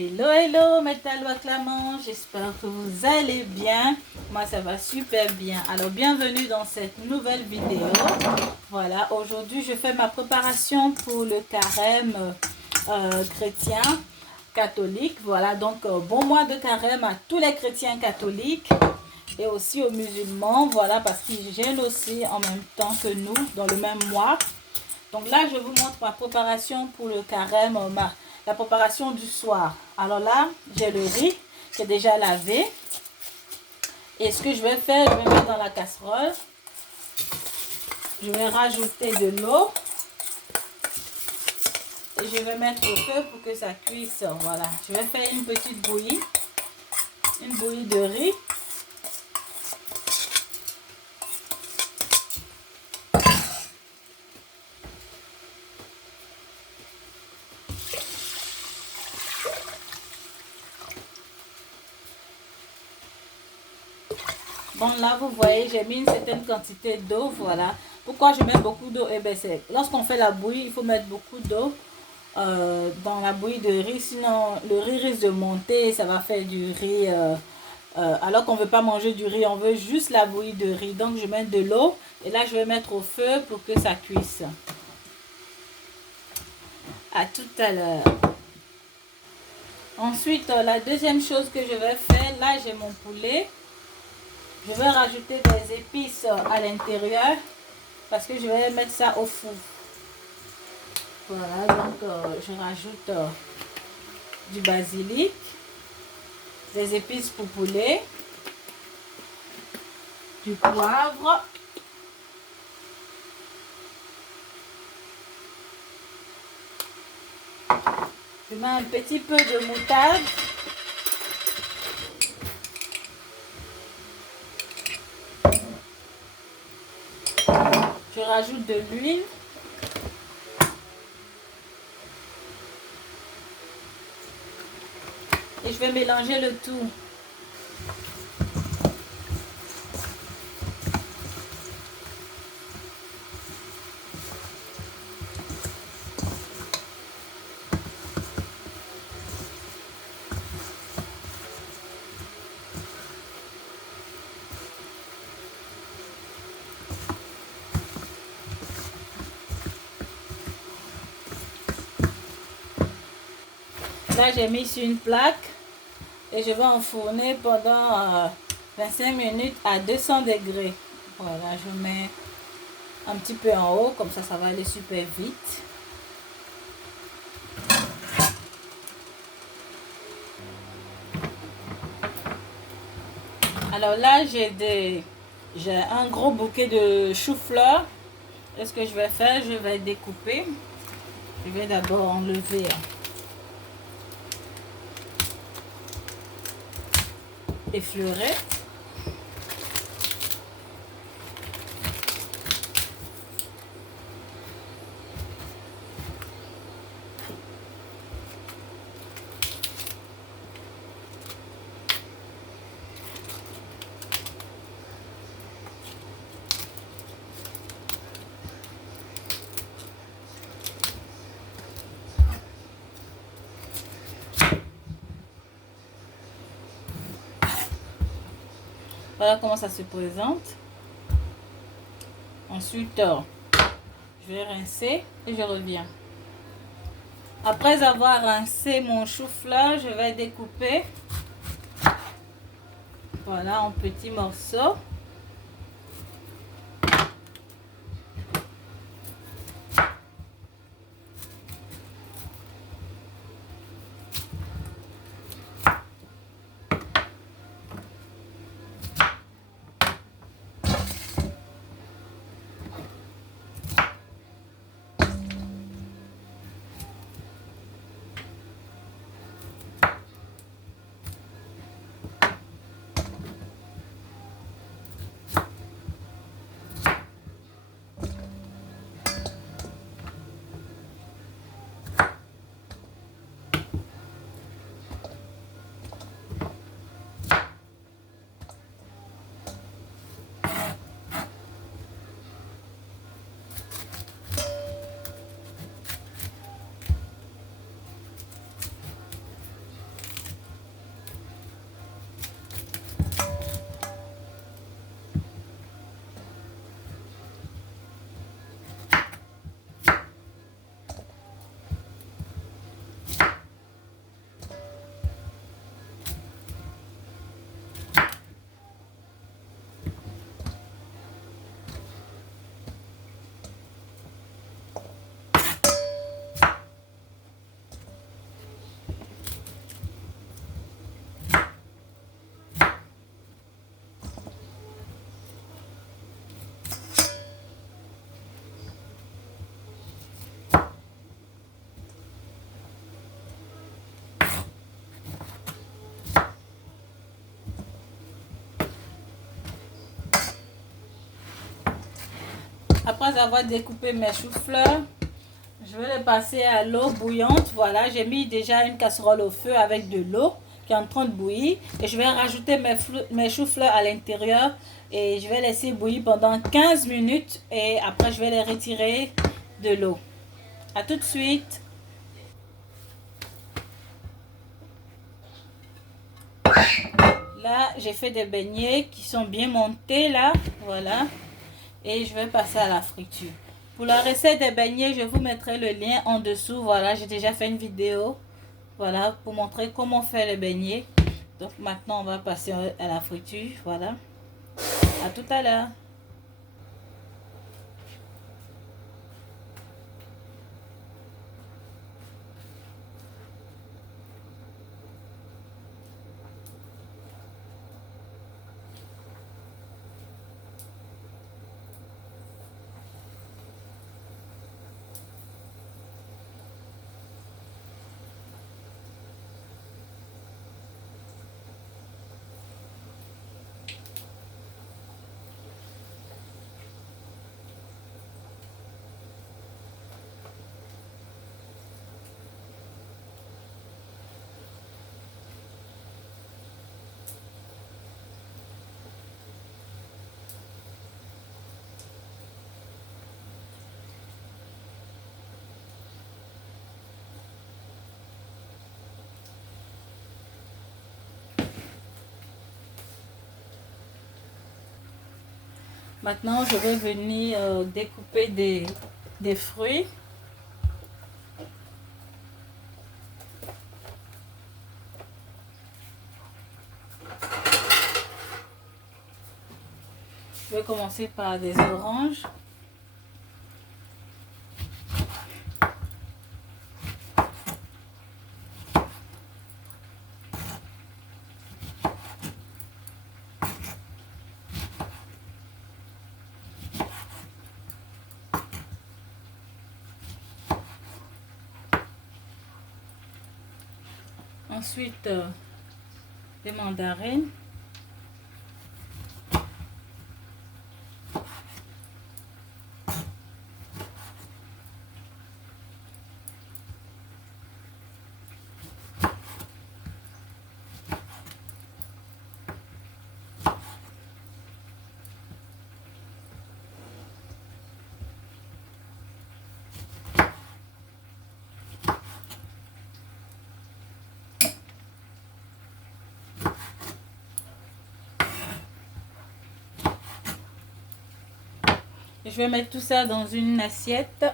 Hello, hello, Métal Clamant, j'espère que vous allez bien. Moi, ça va super bien. Alors, bienvenue dans cette nouvelle vidéo. Voilà, aujourd'hui, je fais ma préparation pour le carême chrétien catholique. Voilà, donc, bon mois de carême à tous les chrétiens catholiques et aussi aux musulmans. Voilà, parce qu'ils gênent aussi en même temps que nous, dans le même mois. Donc là, je vous montre ma préparation pour le carême, la préparation du soir. Alors là, j'ai le riz qui est déjà lavé. Et ce que je vais faire, je vais mettre dans la casserole. Je vais rajouter de l'eau. Et je vais mettre au feu pour que ça cuise. Voilà, je vais faire une petite bouillie. Une bouillie de riz. Bon, là, vous voyez, j'ai mis une certaine quantité d'eau, voilà. Pourquoi je mets beaucoup d'eau? Eh bien, c'est lorsqu'on fait la bouillie, il faut mettre beaucoup d'eau dans la bouillie de riz. Sinon, le riz risque de monter et ça va faire du riz. Alors qu'on ne veut pas manger du riz, on veut juste la bouillie de riz. Donc, je mets de l'eau et là, je vais mettre au feu pour que ça cuise. À tout à l'heure. Ensuite, la deuxième chose que je vais faire, là, j'ai mon poulet. Je vais rajouter des épices à l'intérieur parce que je vais mettre ça au four. Voilà, donc je rajoute du basilic, des épices pour poulet, du poivre, je mets un petit peu de moutarde. Je rajoute de l'huile. Et je vais mélanger le tout. Là, j'ai mis sur une plaque et je vais enfourner pendant 25 minutes à 200 degrés. Voilà, je mets un petit peu en haut, comme ça va aller super vite. Alors là, j'ai un gros bouquet de chou-fleur. Et ce que je vais faire, je vais découper. Je vais d'abord enlever les fleurettes. Voilà comment ça se présente. Ensuite, je vais rincer et je reviens. Après avoir rincé mon chou-fleur, je vais découper. Voilà, en petits morceaux. Après avoir découpé mes choux-fleurs, je vais les passer à l'eau bouillante. Voilà, j'ai mis déjà une casserole au feu avec de l'eau qui est en train de bouillir. Et je vais rajouter mes choux-fleurs à l'intérieur. Et je vais laisser bouillir pendant 15 minutes. Et après, je vais les retirer de l'eau. À tout de suite. Là, j'ai fait des beignets qui sont bien montés là. Voilà. Et je vais passer à la friture. Pour la recette des beignets, je vous mettrai le lien en dessous. Voilà, j'ai déjà fait une vidéo. Voilà, pour montrer comment faire les beignets. Donc maintenant, on va passer à la friture. Voilà. À tout à l'heure. Maintenant, je vais venir découper des fruits. Je vais commencer par des oranges. Ensuite, des mandarines. Je vais mettre tout ça dans une assiette.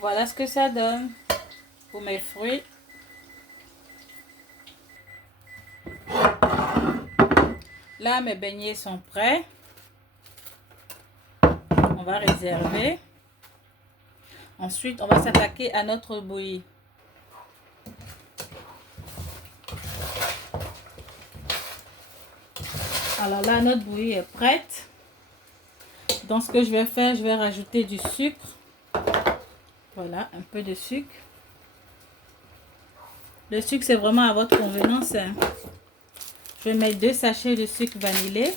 Voilà ce que ça donne pour mes fruits. Là, mes beignets sont prêts. On va réserver. Ensuite, on va s'attaquer à notre bouillie. Alors là, notre bouillie est prête. Donc, ce que je vais faire, je vais rajouter du sucre. Voilà, un peu de sucre. Le sucre, c'est vraiment à votre convenance, hein. Je vais mettre 2 sachets de sucre vanillé.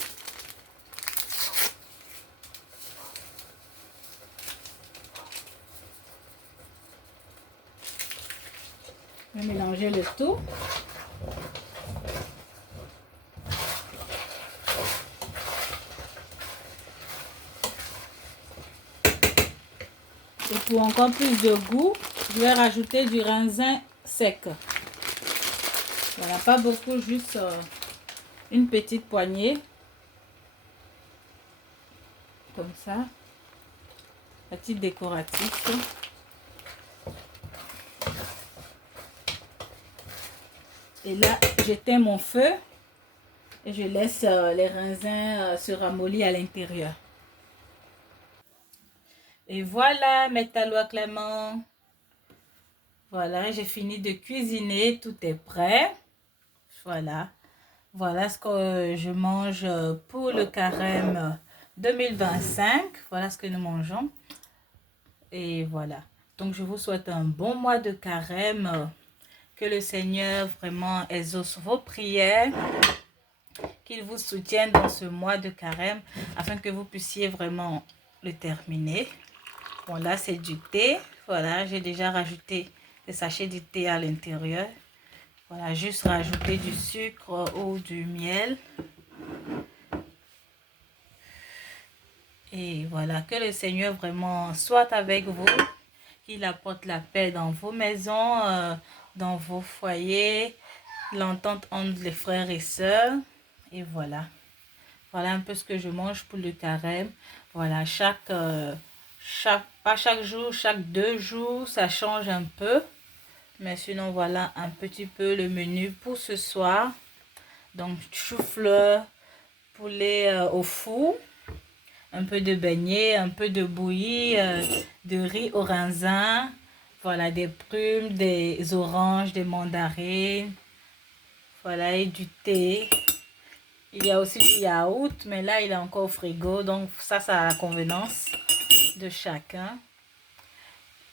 Je vais mélanger le tout. Et pour encore plus de goût, je vais rajouter du raisin sec. Voilà, pas beaucoup, juste une petite poignée. Comme ça. À titre décoratif. Et là, j'éteins mon feu. Et je laisse les raisins se ramollir à l'intérieur. Et voilà mes talois Clément. Voilà, j'ai fini de cuisiner, tout est prêt. Voilà. Voilà ce que je mange pour le carême 2025. Voilà ce que nous mangeons. Et voilà. Donc, je vous souhaite un bon mois de carême. Que le Seigneur vraiment exauce vos prières. Qu'il vous soutienne dans ce mois de carême afin que vous puissiez vraiment le terminer. Bon, là, c'est du thé. Voilà, j'ai déjà rajouté des sachets de thé à l'intérieur. Voilà, juste rajouter du sucre ou du miel. Et voilà, que le Seigneur vraiment soit avec vous. Qu'il apporte la paix dans vos maisons, dans vos foyers. L'entente entre les frères et sœurs. Et voilà. Voilà un peu ce que je mange pour le carême. Voilà, pas chaque jour, chaque 2 jours, ça change un peu. Mais sinon, voilà un petit peu le menu pour ce soir. Donc, chou-fleur, poulet au four, un peu de beignet, un peu de bouillie, de riz au raisin. Voilà, des prunes, des oranges, des mandarines. Voilà, et du thé. Il y a aussi du yaourt, mais là, il est encore au frigo. Donc, ça à la convenance de chacun.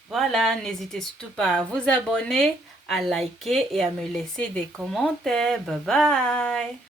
Voilà, n'hésitez surtout pas à vous abonner, à liker et à me laisser des commentaires. Bye bye!